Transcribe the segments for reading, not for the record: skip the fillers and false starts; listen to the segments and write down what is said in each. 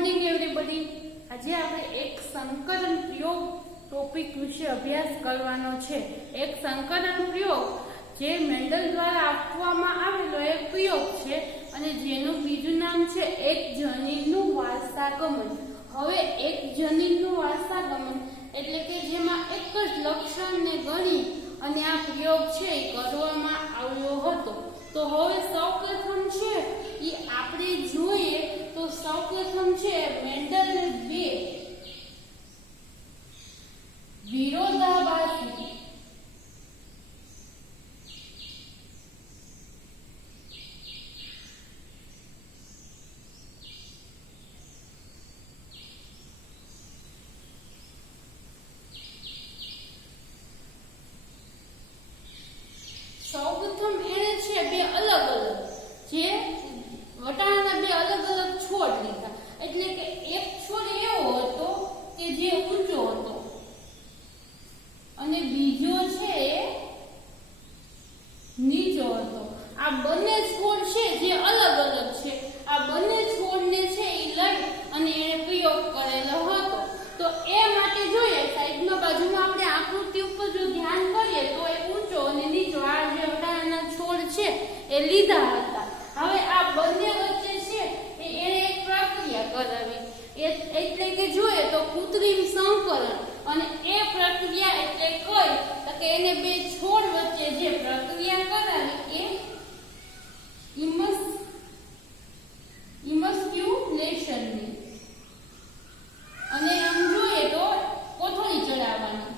Morning everybody. આજે આપણે એક સંકલન પ્રયોગ ટોપિક વિશે અભ્યાસ કરવાનો છે। એક સંકલન પ્રયોગ જે મેન્ડલ દ્વારા આપવામાં આવેલો એક પ્રયોગ છે અને જેનું બીજું નામ છે એક જનીનનું વારસાગમન। હવે એક જનીનનું વારસાગમન એટલે કે જેમાં એક જ લક્ષણને ગણી અને આ પ્રયોગ છે એ કરવામાં આવ્યો હતો। તો હવે સૌપ્રથમ છે એ આપણે જોઈએ તો સૌપ્રથમ છે મેન્ડલે બે વિરોધાભાસી સૌપ્રથમ એને છે બે અલગ અલગ જે વટાણાના બે અલગ અલગ છોડ લીધા। એટલે કે એક છોડ એવો હતો કે જે ઊંચો હતો અને બીજો છે નીચો હતો। આ બંને છોડ છે જે અલગ અલગ છે, આ બંને છોડને છે એ લઈ અને એને પ્રયોગ કરેલો હતો। તો એ માટે જોઈએ સાઈડમાં બાજુમાં આપણે આકૃતિ ઉપર જો ધ્યાન કરીએ તો એ ઊંચો અને નીચો આ જે વટાણાના છોડ છે એ લીધા હતા। હવે આ બંને વચ્ચે છે એને એક પ્રક્રિયા કરાવી એટલે કે જોઈએ તો કૃત્રિમ સંકલન। અને એ પ્રક્રિયા એટલે કઈ તો કે એને બે છોડ વચ્ચે જે પ્રક્રિયા કરાવી એ ઇમસ્ક્યુલેશનની અને આમ જોઈએ તો કોથળી ચડાવવાની।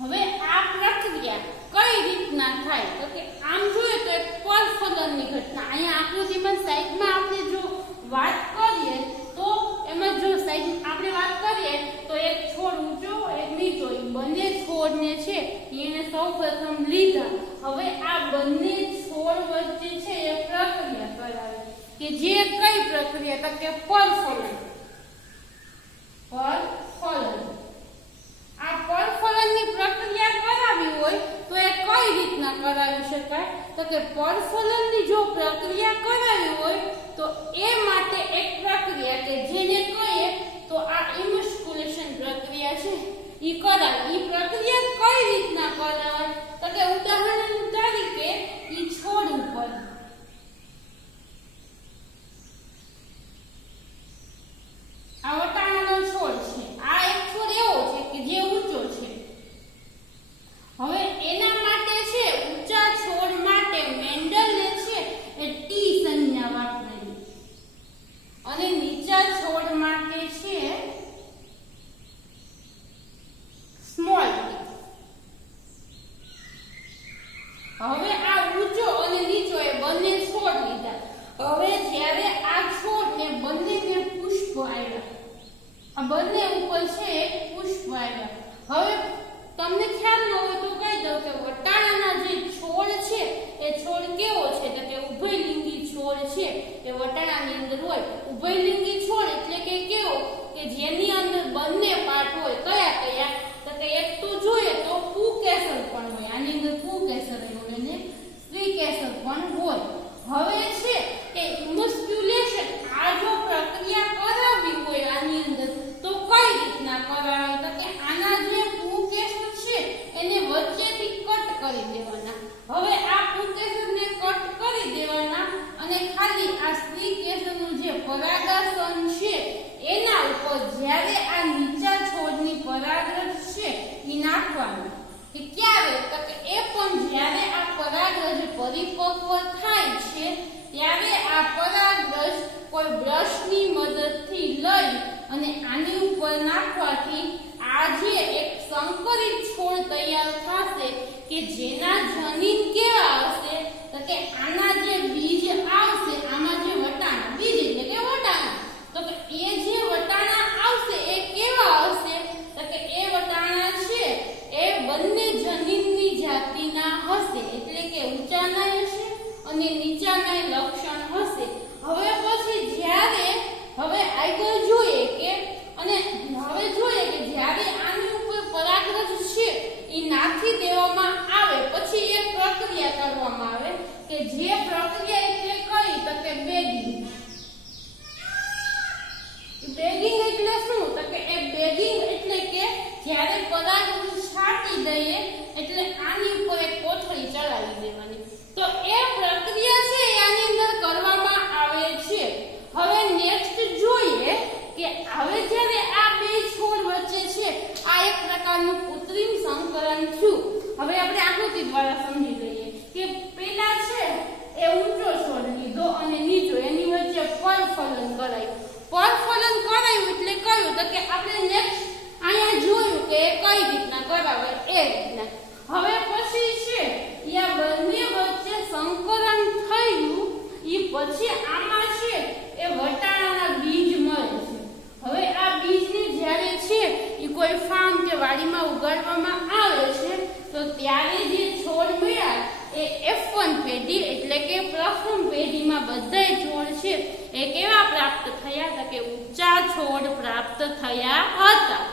હવે આ પ્રક્રિયા કઈ રીતના થાય તો કે આમ જોઈએ તો એક પરફલનની ઘટના। અહીંયા આકૃતિમાં સાઈડમાં આપણે જો વાત કરીએ તો એમાં જો સાઈડ આપણે વાત કરીએ તો એક છોડ ઊંચો એક નીચો એ બંને છોડને છે એને સૌપ્રથમ લીધા। હવે આ બંને છોડ વચ્ચે છે એ પ્રક્રિયા કરાવી કે જે કઈ પ્રક્રિયા તો કે પરફલન। આ પરફલનની પ્રક્રિયા કરાવી હોય તો એ કઈ રીતના કરાવી શકાય તો કે પરફલનની જો પ્રક્રિયા કરાવી હોય તો એ માટે એક પ્રક્રિયા કે જેને કહીએ તો આ ઇમસ્ક્યુલેશન પ્રક્રિયા છે એ કરાવી। એ પ્રક્રિયા કઈ રીતના કરાવે તો કે ઉદાહરણ તરીકે એ છોડ ઉપર આ વટાણાનો છોડ છે, આ એક છોડ એવો છે કે જે ઊંચો છે। હવે એના માટે છે ઊંચા છોડ માટે મેન્ડલે છે એ ટી સંજ્ઞા વાપરેલી અને નીચા છોડ માટે છે સ્મોલ ટી। હવે આ ઊંચો અને નીચો એ બંને છોડ લીધા। હવે જ્યારે આ છોડને બંનેને પુષ્પ આવ્યા, આ બંને ઉપર છે એક પુષ્પ આવ્યા। હવે તમને ખ્યાલ ન હોય તો કહી દઉં કે વટાણાના જે છોડ છે એ છોડ કેવો છે તો કે ઉભયલિંગી છોડ છે એ વટાણાની અંદર હોય। ઉભયલિંગી છોડ એટલે કે કેવો કે જેની અંદર બંને પાર્ટ હોય કયા કયા તો કે એક તો જોઈએ તો પુકેસર પણ હોય, આની અંદર પુકેસર હોય અને સ્ત્રીકેસર પણ હોય। હવે છે કે ઇમસ્ક્યુલેશન આ જો પ્રક્રિયા કરાવી હોય આની અંદર તો કઈ રીતના કરાવે તો કે આના જે પુકેસર છે એને વચ્ચેથી કટ કરી દેવાના। હવે આ પુકેસરને કટ કરી દેવાના અને ખાલી આ સ્ત્રીકેસરનું જે પરાગાસન છે એના ઉપર જ્યારે આ નીચા છોડની પરાગરજ છે એ નાખવાનું। કે ક્યારે તો કે એ પણ જ્યારે આ પરાગરજ પરિપક્વ થાય છે ત્યારે આ પરાગરજ કોઈ બ્રશની મદદથી લઈ અને આની ઉપર નાખવાથી આ જે એક સંકરિત છોડ તૈયાર થશે કે જેના જનીન કેવા હશે તો કે આના જે બીજ આવશે, આમાં જે વટાણા બીજ એટલે કે વટાણા તો કે એ જે વટાણા આવશે એ કેવા હશે તો કે એ વટાણા છે એ બંને જનીનની જાતિના હશે એટલે કે ઊંચાના હશે અને નીચાના લક્ષણ હશે। હવે પછી જ્યારે હવે આગળ જોઈએ કે અને હવે જોઈએ કે જ્યારે આની ઉપર પરાગરજ છે એ નાખી દેવામાં આવે પછી એક પ્રક્રિયા કરવામાં આવે કે જે પ્રક્રિયા એટલે કઈ તો કે બેગિંગ. બેગિંગ એટલે શું તો કે એ બેગિંગ એટલે કે જ્યારે પદાર્થ છાંટી દઈએ એટલે આની ઉપર એક કોથળી ચડાવી દેવાની. તો એ પ્રક્રિયા છે આની અંદર કરવામાં આવે છે. હવે નેક્સ્ટ જોઈએ કે હવે જ્યારે આ બે છોડ વચ્ચે છે આ એક પ્રકારનું કૃત્રિમ સંકલન થયું. હવે આપણે આકૃતિ દ્વારા સમજી લઈએ કે પેલા છે એ ઊંચો છોડ લીધો અને નીચો એની વચ્ચે પરફલન કરાયું. પરફલન કરાયું એટલે કયું તો કે આપણે નેક્સ્ટ અહીંયા જોયું કે કઈ રીતના કરાવે એ રીતના. હવે પછી છે યા બંને વચ્ચે સંકલન થયું ઈ પછી આમાં છે એ વટાણાના બીજ મળે છે. હવે આ બીજને જ્યારે છે એ કોઈ ફાર્મ કે વાડીમાં ઉગાડવામાં આવે છે તો ત્યારે જે છોડ મળ્યા એ F1 પેઢી એટલે કે પ્રથમ પેઢીમાં બધા છોડ છે એ કેવા પ્રાપ્ત થયા તો કે ઊંચા છોડ પ્રાપ્ત થયા હતા.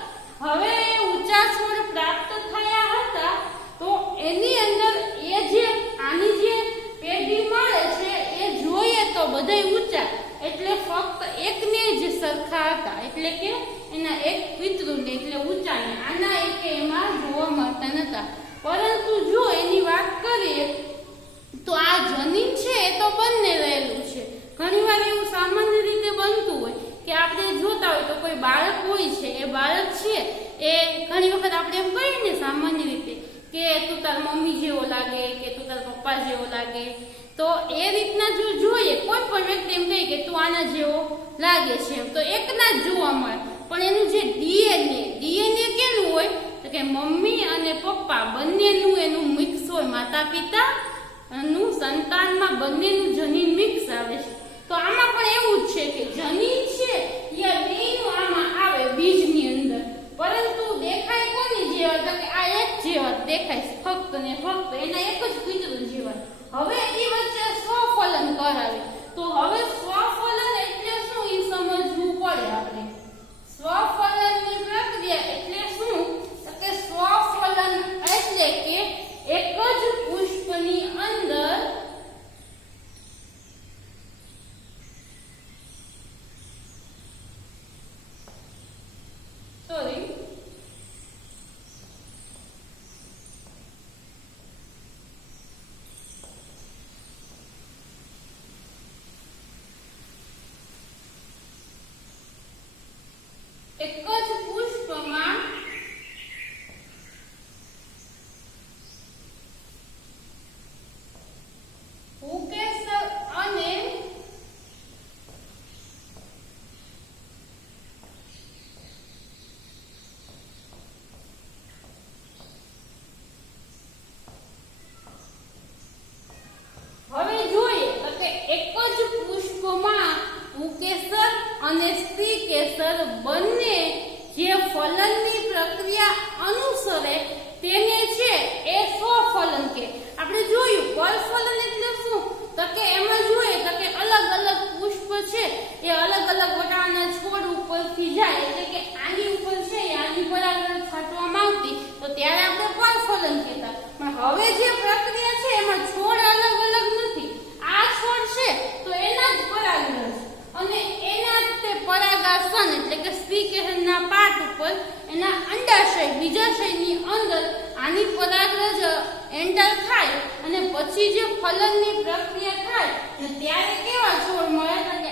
હવે એ ઊંચા છોડ પ્રાપ્ત થયા હતા તો એની અંદર એ જે આની જે પેઢી મળે છે એ જોઈએ તો બધા ઊંચા એટલે ફક્ત એકને જ સરખા હતા એટલે કે એના એક પિતૃને એટલે ઊંચાને આના એક એમાં જોવા મળતા નતા. પરંતુ જો એની વાત કરીએ તો આ જનીન છે એ તો બંને રહેલું છે. ઘણીવાર એવું સામાન્ય રીતે બનતું હોય કે આપણે જોતા હોય તો કોઈ બાળક હોય છે એ બાળક છે એ ઘણી વખત આપણે એમ કહીએ ને સામાન્ય રીતે કે તું તાર મમ્મી જેવો લાગે કે તું તાર પપ્પા જેવો લાગે. તો એ રીતના જો જોઈએ કોઈ પણ વ્યક્તિ એમ કહે કે તું આના જેવો લાગે છે તો એકના જ જોવા મળે. પણ એનું જે ડીએનએ કેનું હોય તો કે મમ્મી અને પપ્પા બંનેનું એનું મિક્સ હોય. માતા પિતા નું સંતાનમાં બંનેનું જનીન મિક્સ આવે છે. તો આમાં પણ એવું જ છે કે જનીન છે યા બેયનું આમાં આવે બીજની અંદર. પરંતુ દેખાય કોની જેવા તો કે આ એક જેવા દેખાય ફક્ત ને ફક્ત એના એક જ પિતૃ જેવા. હવે એ વચ્ચે સ્વફલન કરાવે. તો હવે સ્વફલન એટલે શું એ સમજવું પડે આપણે. સ્વફલનની પ્રક્રિયા એટલે શું તો કે સ્વફલન એટલે કે એક જ પુષ્પની અંદર એક જ પુષ્પમાં પુંકેસર અને હવે જોઈએ તો કે એક જ પુષ્પમાં પુંકેસર અને સ્ત્રી કેસર બંને જે ફલનની પ્રક્રિયા અનુસરે તેને છે એ સ્વફલન કે. આપણે જોયું પરફલન એટલે શું તો કે એમાં જોઈએ તો કે અલગ અલગ પુષ્પ છે એ અલગ અલગ વટાણાના છોડ ઉપરથી જાય એટલે કે આની ઉપર છે આની પર આગળ છાંટવામાં આવતી તો ત્યારે આપણે પરફલન કહેતા. પણ હવે જે પ્રક્રિયા છે એમાં છોડ અલગ અલગ નથી. આ છોડ છે તો એના જ પરાગરજ અને એના તે પરાગાસન એટલે કે સ્ત્રી કેસરના પાટ ઉપર એના અંડાશય બીજાશયની અંદર આની પરાગરજ એન્ટર થાય અને પછી જે ફલનની પ્રક્રિયા થાય અને ત્યારે કેવા છોડ મળે કે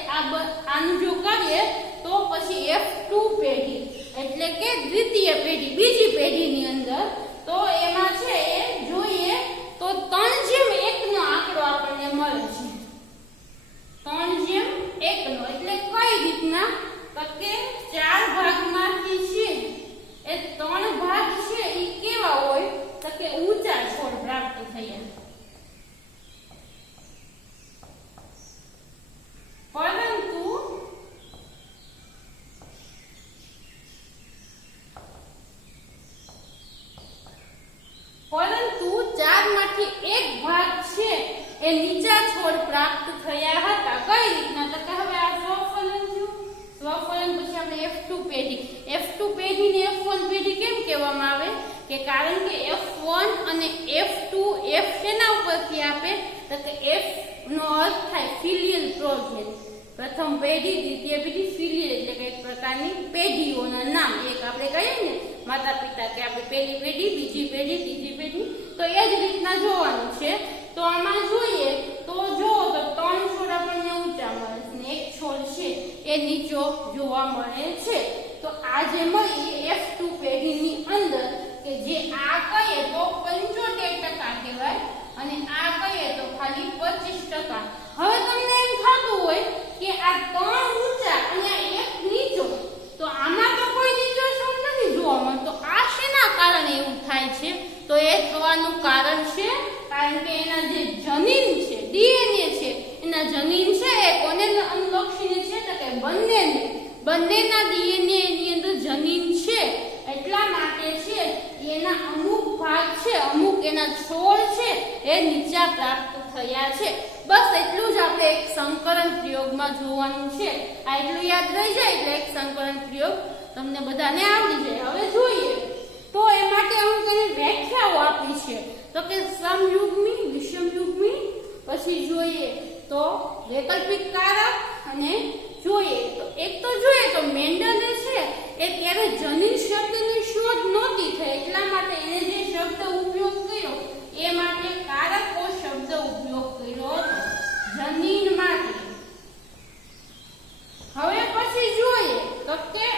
આનું જો કરીએ તો પછી F2 પેઢી એટલે કે દ્વિતીય પેઢી બીજી પેઢીની અંદર તો એમાં છે એ જોઈએ તો 3:1 નો આંકડો આપણને મળે છે. 3:1 નો એટલે કઈ રીતના તો કે 4 ભાગમાંથી છે એ 3 ભાગ છે એ કેવા હોય તો કે ઊંચા છોડ પ્રાપ્ત થયા. પરંતુ 4 માંથી એક ભાગ છે એ નીચા છોડ પ્રાપ્ત થયા હતા. કઈ રીતના તો કે હવે આ સ્વફલન થયું. સ્વફલન પછી આપણે F2 પેઢીને F1 પેઢી કેમ કહેવામાં આવે કે કારણ કે F1 અને F2 F શેના ઉપરથી આપે તો કે એફ નો અર્થ થાય ફિલિયલ પ્રોજેક્ટ. પ્રથમ પેઢી, દ્વિતીય પેઢી, ફિલિયલ એટલે કે એક પ્રકારની પેઢીઓના નામ. એક આપણે કહીએ ને માતા પિતા કે આપણે પહેલી પેઢી, બીજી પેઢી, ત્રીજી પેઢી, તો એ જ રીતના જોવાનું છે. તો આમાં જોઈએ તો જો તો 3 છોડ આપણને ઊંચા મળે છે ને એક છોડ છે એ નીચો જોવા મળે છે. તો આ જે મળી F2 પેઢીની અંદર કે જે આ કહીએ તો 75% કહેવાય અને આ કહીએ તો ખાલી 25%. હવે તમને એમ થતું હોય કે આ 3 ઊંચા અને આ એક નીચો, તો આમાં તો કોઈ નીચો છોડ નથી જોવા મળતો. આ શેના કારણે એવું થાય છે? તો એ થવાનું કારણ છે કારણ કે એના જે જનીન છે, ડીએનએ છે, એના જનીન છે એ કોને અનુલક્ષીને છે તો કે બંનેના ડીએનએ એની અંદર જનીન છે. એટલા માટે છે એના અમુક ભાગ છે, અમુક એના છોડ છે એ નીચા પ્રાપ્ત થયા છે. બસ એટલું જ આપણે એક સંકરણ પ્રયોગમાં જોવાનું છે. આ એટલું યાદ રહી જાય એટલે એક સંકરણ પ્રયોગ તમને બધાને આવડી જાય. હવે જોઈએ તો એ માટે અમુક એની વ્યાખ્યાઓ આપી છે તો કે સમયુગ્મી, વિષમયુગ્મી, પછી જોઈએ તો વૈકલ્પિક કારક અને જોઈએ તો એક તો જોઈએ તો મેન્ડલે છે એ ત્યારે જનીન શબ્દની શોધ નહોતી થઈ એટલા માટે એને જે શબ્દ ઉપયોગ કર્યો એ માટે કારકો શબ્દ ઉપયોગ કર્યો હતો જનીન માટે. હવે પછી જોઈએ તો કે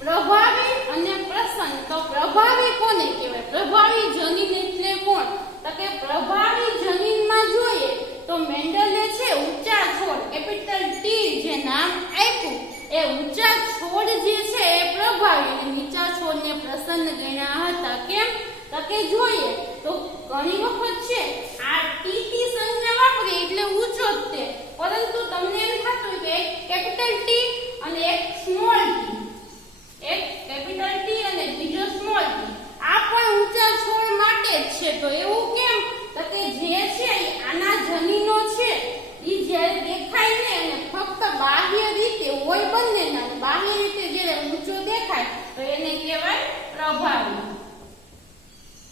પ્રભાવી અને પ્રસન્ન. તો પ્રભાવી કોને કહેવાય? પ્રભાવી જનીન એટલે કોણ? તો કે પ્રભાવી જનીનમાં જોઈએ તો મેન્ડલે છે ઊંચા છોડ કેપિટલ ટી જે નામ આપ્યું એ ઊંચા છોડ જે છે એ પ્રભાવી અને નીચા છોડને પ્રસન્ન ગણ્યા હતા. કેમ? તો કે જોઈએ તો ઘણી વખત છે આ ટી સંજ્ઞા વાપરે એટલે ઊંચો જ તે, પરંતુ તમને એમ થતું કે એક કેપિટલ ટી અને એક સ્મોલ ટી, એક કેપિટલ ટી અને બીજો સ્મોલ ટી, આ પણ ઊંચા છોડ માટે જ છે. તો એવું કેમ? તો કે જે છે આના જનીનો છે ઈ જ્યારે દેખાય ને અને ફક્ત બાહ્ય રીતે હોય બંનેના, બાહ્ય રીતે જ્યારે ઊંચો દેખાય તો એને કહેવાય પ્રભાવી.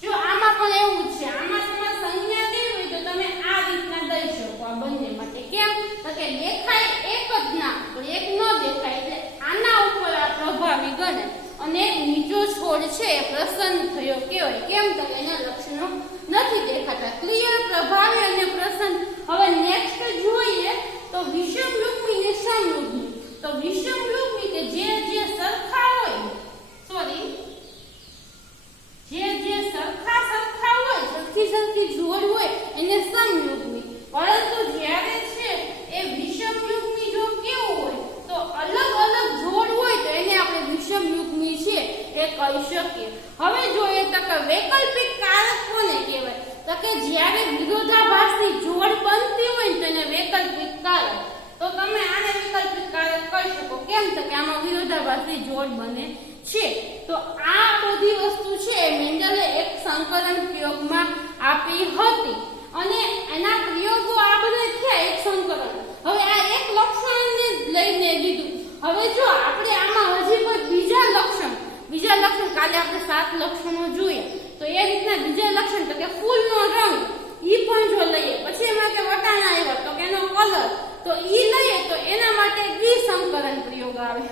જો આમાં પણ એવું છે, આમાં તમારે સંજ્ઞા દેવી હોય તો તમે આ રીતના દઈ શકો આ બંને માટે. કેમ? તો કે દેખાય એક જ ના તો એક ન દેખાય એટલે આના ઉપર આ પ્રભાવી ગણે અને નીચો છોડ છે એ પ્રસન્ન થયો કહેવાય. કેમ? તો એના લક્ષણો નથી દેખાતા. ક્લિયર? પ્રભાવી અને પ્રસન્ન. હવે નેક્સ્ટ જોઈએ તો વિષમયુગ્મી ને સમયુગ્મી. તો વિષમયુગ્મી કે જે સરખા હોય, સોરી, જે સરખા હોય, સરખી જોડ હોય એને સમયુગ્મી. પરંતુ જ્યારે છે એ વિષમયુગ્મી જો કેવું હોય તો અલગ જોડ હોય તો એને આપણે વિષમયુગ્મી છે એ કહી શકીએ. હવે જોઈએ તો કે વૈકલ્પિક કારક કોને કહેવાય? તો કે જ્યારે વિરોધાભાસી જોડ બનતી હોય તો એને વૈકલ્પિક કારક. તો તમે આને વૈકલ્પિક કારક કહી શકો. કેમ? તો કે આમાં વિરોધાભાસી જોડ બને છે. તો આ બધી વસ્તુ છે મેન્ડલે એક સંકલન પ્રયોગમાં આપી હતી અને એના પ્રયોગો આ બધા થયા એક સંકલન. હવે આ એક લક્ષણને લઈને દીધું. હવે જો આપણે આમાં હજી કોઈ બીજા લક્ષણ કાલે આપણે 7 લક્ષણો જોયા તો એ રીતના બીજા લક્ષણ તો કે ફૂલનો રંગ ઈ પણ જો લઈએ, પછી એમાં કે વટાણા આવ્યા તો કે એનો કલર, તો ઈ લઈએ તો એના માટે દ્વિસંકરણ પ્રયોગ આવે.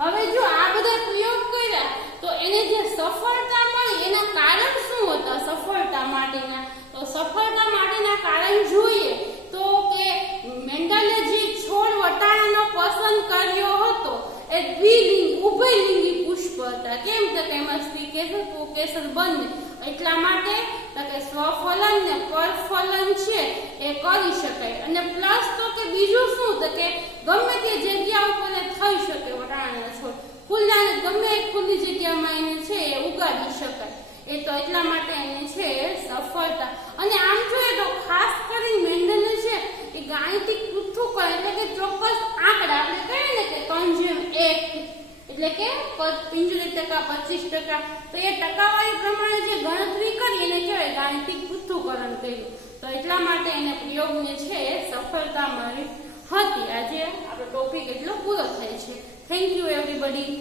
હવે જો આ બધા પ્રયોગ કર્યા તો એને જે સફળતા મળી એના કારણ શું હતા? સફળતા માટેના કારણ જોઈએ તો કે મેન્ડલે જે છોડ વટાણાનો પસંદ કર્યો હતો એ ઉભયલિંગી પુષ્પ હતા. કેમ? તો કે એમાં સ્ત્રીકેસર પુંકેસર બંને. એટલા માટે તો કે સ્વફલન ને પરફલન છે એ કરી શકાય. અને પ્લસ તો કે બીજું શું તો કે ગમે તે જગ્યા ઉપર થઈ શકે વટાણાના છોડ ખુલ્લા ગમે ખુલ્લી જગ્યામાં એને છે એ ઉગાડી શકાય. એ તો એટલા માટે એને છે સફળતા. અને આમ જોઈએ તો ખાસ કરીને મેન્ડલે છે એ ગાણિતિક પૃથ્થકરણ એટલે કે ચોક્કસ આંકડા આપણે કહીએ ને કે 3:1 એટલે કે 75% 25%, તો એ ટકાવારી પ્રમાણે જે ગણતરી કરી એને કહેવાય ગાણિતિક પૃથ્થકરણ કર્યું. તો એટલા માટે એને પ્રયોગને છે સફળતા મળી હતી. આજે આપણો ટોપિક એટલો પૂરો થાય છે. Thank you everybody.